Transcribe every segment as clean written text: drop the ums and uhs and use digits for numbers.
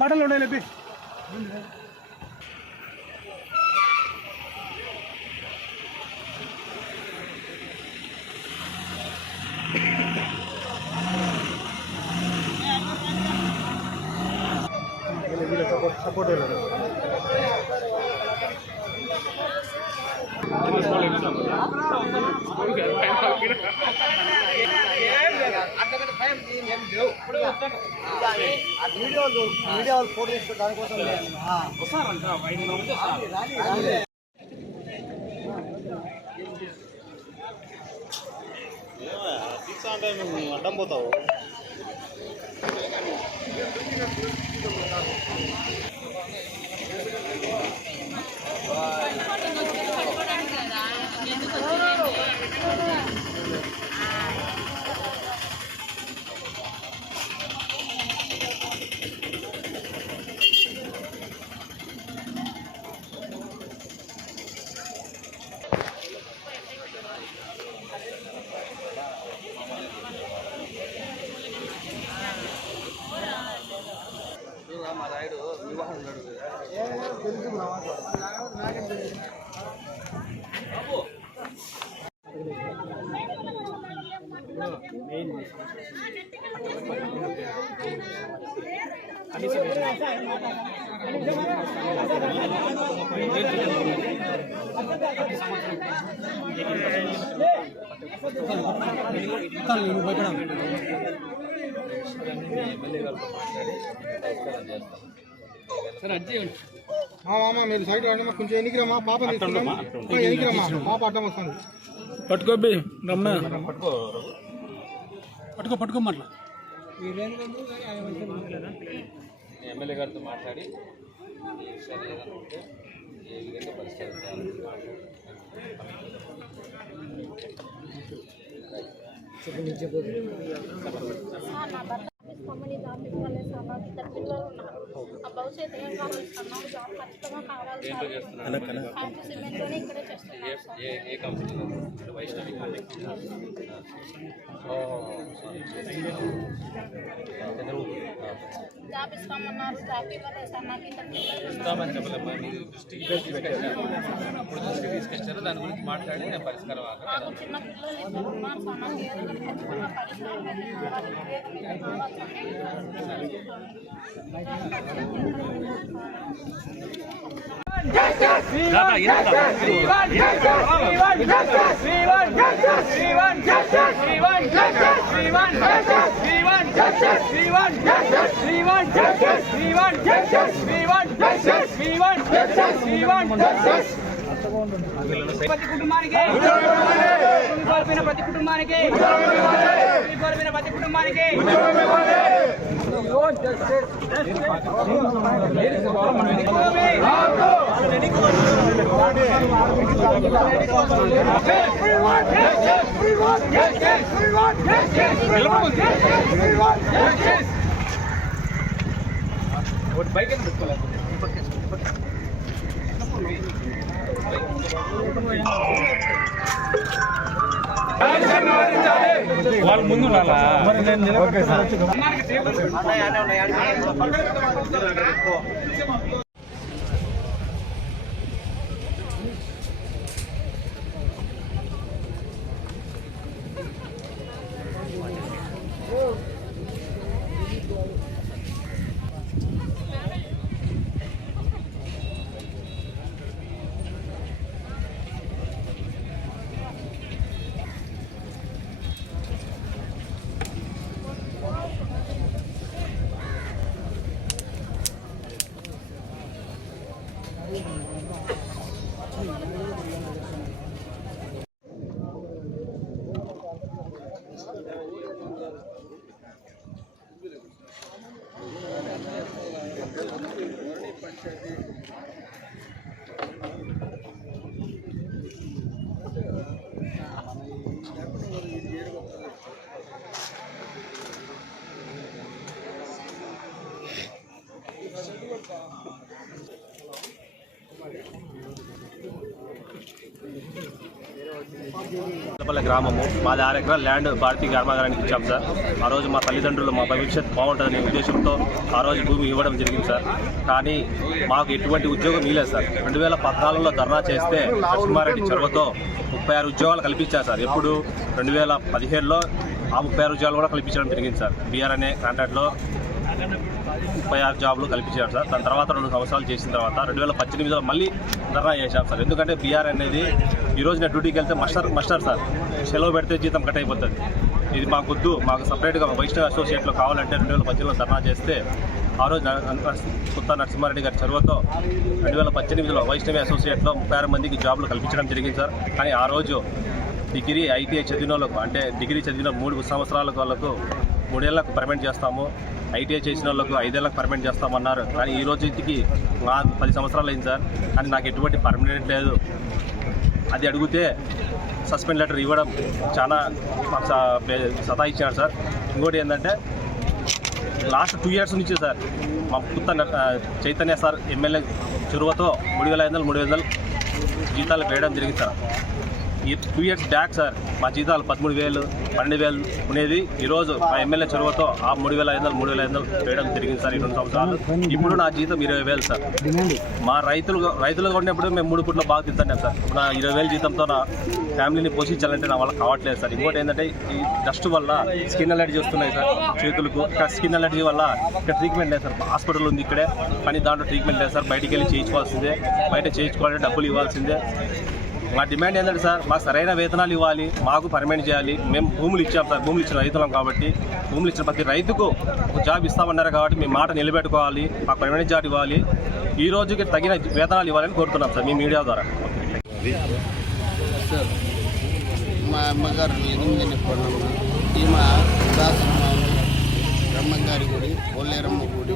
బట్టలు ఉన్నాయి లేపి సపోర్ట్ మీడియా వాళ్ళు ఫోటో తీసుకో దానికోసం తీసా అంటే నువ్వు అడ్డం పోతావు. మా రాయుడు వివాహం ఉన్నాడు మామ మీరు సైడ్ రండి, కొంచెం ఎన్నికిరమ్మా పాప ఎన్నికిరమ్మా పాప అడ్డం వస్తుంది. పట్టుకో రమ్మా పట్టుకోమట్లా ఎమ్మెల్యే గారితో మాట్లాడి ఏ విధంగా పరిష్కరించాలి భవిష్యత్తు ఏం కావాలన్నావు జాబ్ ఖచ్చితంగా కావాలి. సిమెంట్లోనే ఇక్కడే చేస్తున్నాను. వైష్ణవి జాబ్ ఇస్తామన్నారు, జాబ్ ఇవ్వలేదు సార్. నాకు ఇస్తామని చెప్పలేమ్మా, మీరు దృష్టికి తీసుకొచ్చారు, దాని గురించి మాట్లాడి నేను పరిష్కారం నాకు చిన్న పిల్లలు ఇస్తున్నారు సార్. నాకు ఏదైనా ఖచ్చితంగా పరిష్కారం ప్రతి కుటుంబానికి ప్రతి కుటుంబానికి ప్రతి కుటుంబానికి బైక్ వాళ్ళు ముందు గ్రామము మాది 6 ఎకరాల ల్యాండ్ భారతీయ కర్మాగారానికి ఇచ్చాం సార్. ఆ రోజు మా తల్లిదండ్రులు మా భవిష్యత్తు బాగుంటుందనే ఉద్దేశంతో ఆ రోజు భూమి ఇవ్వడం జరిగింది సార్. కానీ మాకు ఎటువంటి ఉద్యోగం ఇవ్వలేదు సార్. 2014లో ధర్నా చేస్తే నరసింహారెడ్డి చొరవతో 36 ఉద్యోగాలు కల్పించారు సార్. ఎప్పుడు 2017లో ఆ 36 ఉద్యోగాలు కూడా కల్పించడం జరిగింది సార్. బీఆర్ అనే కాంట్రాక్ట్లో 36 జాబులు కల్పించారు సార్. దాని తర్వాత 2 సంవత్సరాలు చేసిన తర్వాత 2018లో మళ్ళీ ధర్నా చేశాం సార్. ఎందుకంటే బీఆర్ అనేది ఈరోజు నేను డ్యూటీకి వెళ్తే మస్టర్ సార్, సెలవు పెడితే జీతం కట్ అయిపోతుంది. ఇది మాకు వద్దు, మాకు సపరేట్గా వైష్ణవ్ అసోసియేట్లో కావాలంటే 2018లో ధర్నా చేస్తే ఆ రోజు కొత్త నరసింహారెడ్డి గారి చొరవతో 2018లో వైష్ణవి అసోసియేట్లో 36 మందికి జాబులు కల్పించడం జరిగింది సార్. కానీ ఆ రోజు డిగ్రీ ఐటీఐ చదివిన వాళ్ళకు, అంటే డిగ్రీ చదివిన 3 సంవత్సరాల వాళ్ళకు 3 ఏళ్ళకు పర్మనెంట్ చేస్తాము, ఐటీఐ చేసిన వాళ్ళకు 5 ఏళ్ళకు పర్మనెంట్ చేస్తామన్నారు. కానీ ఈ రోజుకి నాకు 10 సంవత్సరాలు అయింది సార్. కానీ నాకు ఎటువంటి పర్మనెంట్ లేదు. అది అడిగితే సస్పెండ్ లెటర్ ఇవ్వడం చాలా మాకు సతాయించారు సార్. ఇంకోటి ఏంటంటే లాస్ట్ 2 ఇయర్స్ నుంచి సార్ మా కొత్త చైతన్య సార్ ఎమ్మెల్యే చొరవతో 3,500 జీతాలు వేయడం జరిగింది సార్. ఈ 2 ఇయర్స్ బ్యాక్ సార్ మా జీతాలు 13,000, 12,000 ఉండేది. ఈరోజు మా ఎమ్మెల్యే చొరవతో ఆ 3,500 వేయడం జరిగింది సార్ ఈ 2 సంవత్సరాలు. ఇప్పుడు నా జీతం 20,000 సార్. మా రైతులుగా ఉన్నప్పుడు మేము 3 పూట్ల బాగా తింటున్నాం సార్. నా 20,000 జీతంతో నా ఫ్యామిలీని పోషించాలంటే నా వల్ల కావట్లేదు సార్. ఇంకోటి ఏంటంటే ఈ డస్ట్ వల్ల స్కిన్ అలర్జీ వస్తున్నాయి సార్ చేతులకు. ఇక్కడ స్కిన్ అలర్జీ వల్ల ఇక్కడ ట్రీట్మెంట్ లేదు సార్. హాస్పిటల్ ఉంది ఇక్కడే, కానీ దాంట్లో ట్రీట్మెంట్ లేదు సార్. బయటికి వెళ్ళి చేయించుకోవాల్సిందే, బయట చేయించుకోవాలంటే డబ్బులు ఇవ్వాల్సిందే. మా డిమాండ్ ఏంటంటే సార్, మాకు సరైన వేతనాలు ఇవ్వాలి, మాకు పర్మనెంట్ చేయాలి. మేము భూములు ఇచ్చాం సార్, భూములు ఇచ్చిన రైతులం కాబట్టి భూములు ఇచ్చిన ప్రతి రైతుకు ఒక జాబ్ ఇస్తామన్నారు కాబట్టి మేము మాట నిలబెట్టుకోవాలి, మాకు పర్మనెంట్ జాబ్ ఇవ్వాలి, ఈ రోజుకి తగిన వేతనాలు ఇవ్వాలని కోరుతున్నాం సార్ మీ మీడియా ద్వారా. సార్ మా అమ్మగారు ఈమె బ్రహ్మంగారి గుడి, పోలేరమ్మ గుడి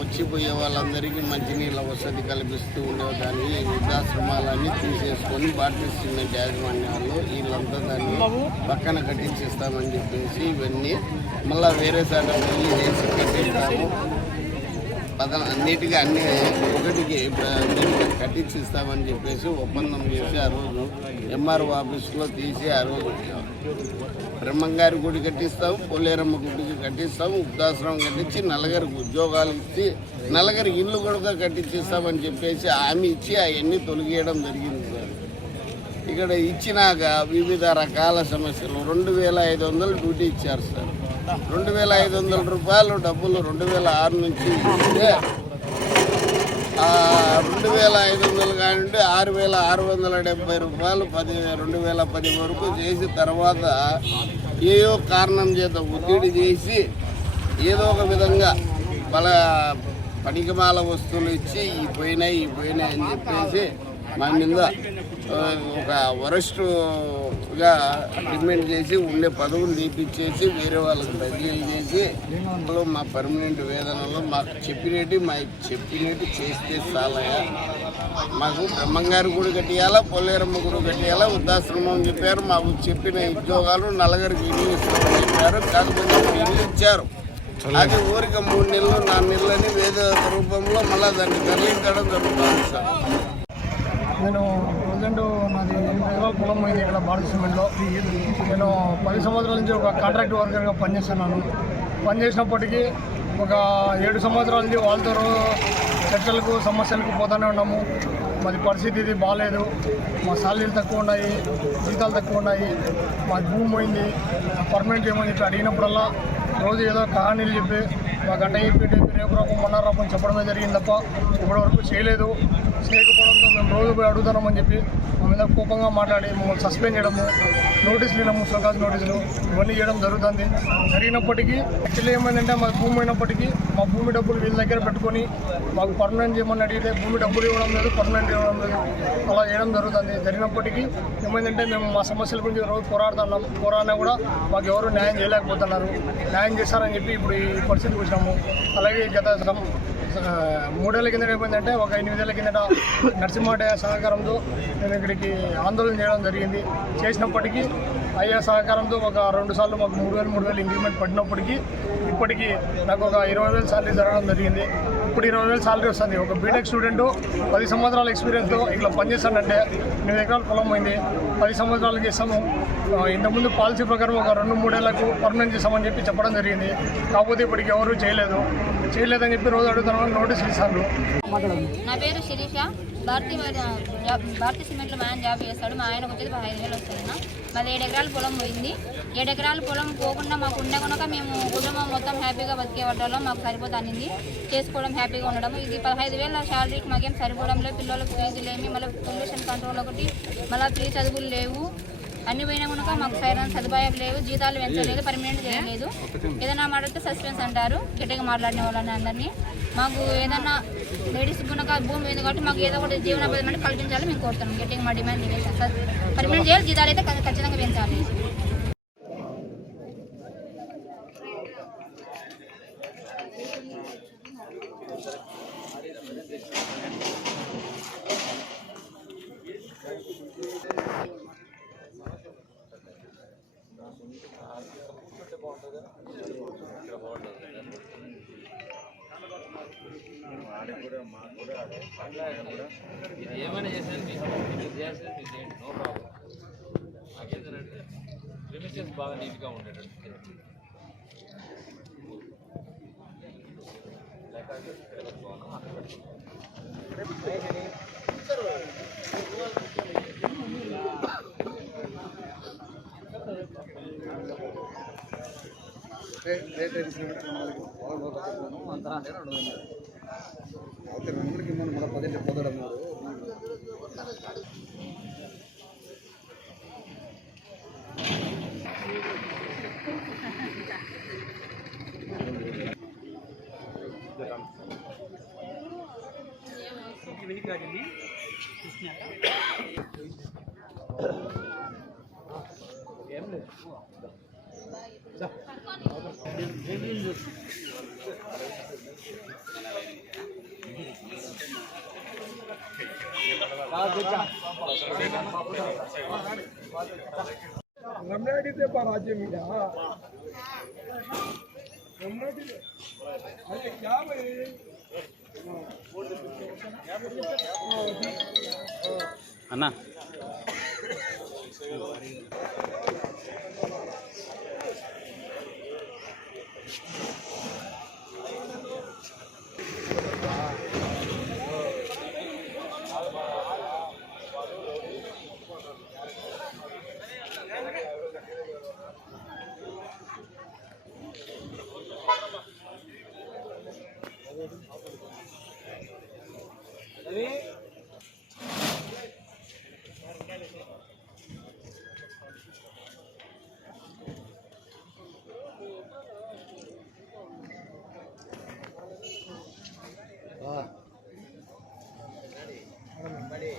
వచ్చిపోయే వాళ్ళందరికీ మంచినీళ్ళ వసతి కల్పిస్తూ ఉండేదాన్ని వృద్ధాశ్రమాలన్నీ తీసేసుకొని భారతీయ సిమెంట్ యాజమాన్యాల్లో వీళ్ళంతా దాన్ని పక్కన కట్టించేస్తామని చెప్పేసి ఇవన్నీ మళ్ళీ వేరే సార్ వెళ్ళి వేసి కట్టిస్తాము, అన్నిటికీ అన్ని ఒకటికి కట్టించిస్తామని చెప్పేసి ఒప్పందం చేసి ఆ రోజు ఎంఆర్ఓ ఆఫీస్లో తీసి ఆ రోజు బ్రహ్మంగారి గుడి కట్టిస్తాము, పోలేరమ్మ గుడికి కట్టిస్తాము, వృద్ధాశ్రమం కట్టించి నలుగురికి ఉద్యోగాలు ఇచ్చి నలుగురికి ఇల్లు కూడా కట్టించిస్తామని చెప్పేసి హామీ ఇచ్చి అవన్నీ తొలగియడం జరిగింది సార్. ఇక్కడ ఇచ్చినాక వివిధ రకాల సమస్యలు 2,500 డ్యూటీ ఇచ్చారు సార్. 2,500 రూపాయలు డబ్బులు 2006 నుంచి ఇస్తే 2,500 కానింటే 6,670 రూపాయలు 2010 వరకు చేసి తర్వాత ఏదో కారణం చేత ఒత్తిడి చేసి ఏదో ఒక విధంగా పనికిమాల వస్తువులు ఇచ్చి ఈ పోయినాయి అని చెప్పేసి మా మీద ఒక వరస్ట్గా డిమాండ్ చేసి ఉండే పదవులు తీపిచ్చేసి వేరే వాళ్ళకి బదిలీలు చేసి మా పర్మనెంట్ వేతనంలో మాకు చెప్పినట్టు చేస్తే చాలయా, మాకు బ్రహ్మంగారి గుడి కట్టియాలా, పొల్లేరమ్మ గుడి కట్టియాలా, వృద్ధాశ్రమం చెప్పారు. మాకు చెప్పిన ఉద్యోగాలు నలుగురికి ఇల్లు ఇస్తామని చెప్పారు. కాకపోతే ఇల్లు ఇచ్చారు, అది ఊరికి 3 నెలలు 4 నెలలని వేద రూపంలో మళ్ళీ దాన్ని తరలించడం జరుగుతుంది సార్. నేను ప్రజెంట్ నాది 8 ఎకరాల పొలం పోయింది ఇక్కడ భారతీయ సిమెంట్లో. నేను 10 సంవత్సరాల నుంచి ఒక కాంట్రాక్ట్ వర్కర్గా పనిచేస్తున్నాను. పనిచేసినప్పటికీ ఒక 7 సంవత్సరాల నుంచి వాళ్ళతో చర్చలకు సమస్యలకు పోతూనే ఉన్నాము. మాది పరిస్థితి ఇది బాగాలేదు, మా సాలరీలు తక్కువ ఉన్నాయి, జీతాలు తక్కువ ఉన్నాయి, మా భూమి పోయింది, పర్మనెంట్ చేయమని చెప్పి అడిగినప్పుడల్లా రోజు ఏదో కహానీలు చెప్పి మా గంట చెప్పి రేపు రకం మొన్న రకం చెప్పడమే జరిగింది తప్ప ఇప్పటివరకు చేయలేదు. చేయకపోవడంతో మేము రోజు పోయి అడుగుతున్నామని చెప్పి మా మీద కోపంగా మాట్లాడి మమ్మల్ని సస్పెండ్ చేయడము, నోటీసులు ఇవ్వడము, సర్కారు నోటీసులు ఇవన్నీ చేయడం జరుగుతుంది. జరిగినప్పటికీ యాక్చువల్లీ ఏమైందంటే మాకు భూమి అయినప్పటికీ మా భూమి డబ్బులు వీళ్ళ దగ్గర పెట్టుకొని మాకు పర్మనెంట్ చేయమని అడిగితే భూమి డబ్బులు ఇవ్వడం లేదు, పర్మనెంట్ ఇవ్వడం లేదు, అలా చేయడం జరుగుతుంది. జరిగినప్పటికీ ఏమైందంటే మేము మా సమస్యల గురించి రోజు పోరాడినా కూడా మాకు ఎవరు న్యాయం చేయలేకపోతున్నారు. న్యాయం చేస్తారని చెప్పి ఇప్పుడు ఈ పరిస్థితికి వచ్చినాము. అలాగే గత 3 ఏళ్ల కిందట ఏమైందంటే ఒక 8 ఏళ్ల కిందట నరసింహాటయ్య సహకారంతో నేను ఇక్కడికి ఆందోళన చేయడం జరిగింది. చేసినప్పటికీ అయ్యా సహకారంతో ఒక 2 సార్లు మాకు 3,000 ఇంక్రిమెంట్ పడినప్పటికీ ఇప్పటికీ నాకు ఒక 20,000 సాలరీ జరగడం జరిగింది. ఇప్పుడు 20,000 సాలరీ వస్తుంది. ఒక బీటెక్ స్టూడెంట్ 10 సంవత్సరాల ఎక్స్పీరియన్స్తో ఇట్లా పనిచేస్తానంటే 8 ఎకరాల పొలం అయింది, 10 సంవత్సరాలు చేస్తాము. ఇంతకుముందు పాలసీ ప్రకారం ఒక 2-3 ఏళ్లకు పర్మనెంట్ చేస్తామని చెప్పి చెప్పడం జరిగింది. కాకపోతే ఇప్పటికి ఎవరు చేయలేదని చెప్పి రోజు అడుగుతున్నామని నోటీసులు ఇస్తాను. నా పేరు శిరీష. భారతీయ సిమెంట్లో మా ఆయన జాబ్ చేస్తాడు. మా ఆయనకు వచ్చేది 15,000 వస్తుంది. మాది 7 ఎకరాల పొలం పోయింది. 7 ఎకరాల పొలం పోకుండా మాకు ఉండే కనుక మేము కుటుంబం మొత్తం హ్యాపీగా బతికే వాళ్ళలో మాకు సరిపోతానింది. చేసుకోవడం హ్యాపీగా ఉండడం. ఇది 15,000 శాలరీకి మాకేం సరిపోవడం లేదు. పిల్లలకు ఫీజులు ఏమి, మళ్ళీ పొల్యూషన్ కంట్రోల్ ఒకటి, మళ్ళీ ఫ్రీ చదువులు లేవు. అన్ని పోయినా కనుక మాకు సరైన సదుపాయం లేవు. జీతాలు పెంచలేదు, పర్మనెంట్ చేయలేదు. ఏదైనా మాట్లాడితే సస్పెన్స్ అంటారు. గట్టిగా మాట్లాడిన వాళ్ళని అందరినీ. మాకు ఏదన్నా లేడీస్ కనుక భూమి ఉంది కాబట్టి మాకు ఏదో ఒకటి జీవనోపాధి అంటే కల్పించాలి మేము కోరుతున్నాం. గట్టిగా మా డిమాండ్ చేస్తాం. పర్మనెంట్ చేయాలి, జీతాలు అయితే ఖచ్చితంగా పెంచాలి. ఇది ఏమైనా చేసేది మీరు చేసేది మీరు చేయండి, నో ప్రాబ్లం. నాకేంటంటే ప్రిమిసెస్ బాగా నీట్గా ఉండేటట్టు ఏం లేదు. రమ్నాడితే రాజ్యం మీద అన్నా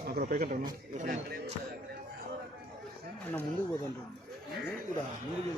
అక్కడ పైకంటా అన్న ముందుకు పోతుంటాం కూడా ముందుకు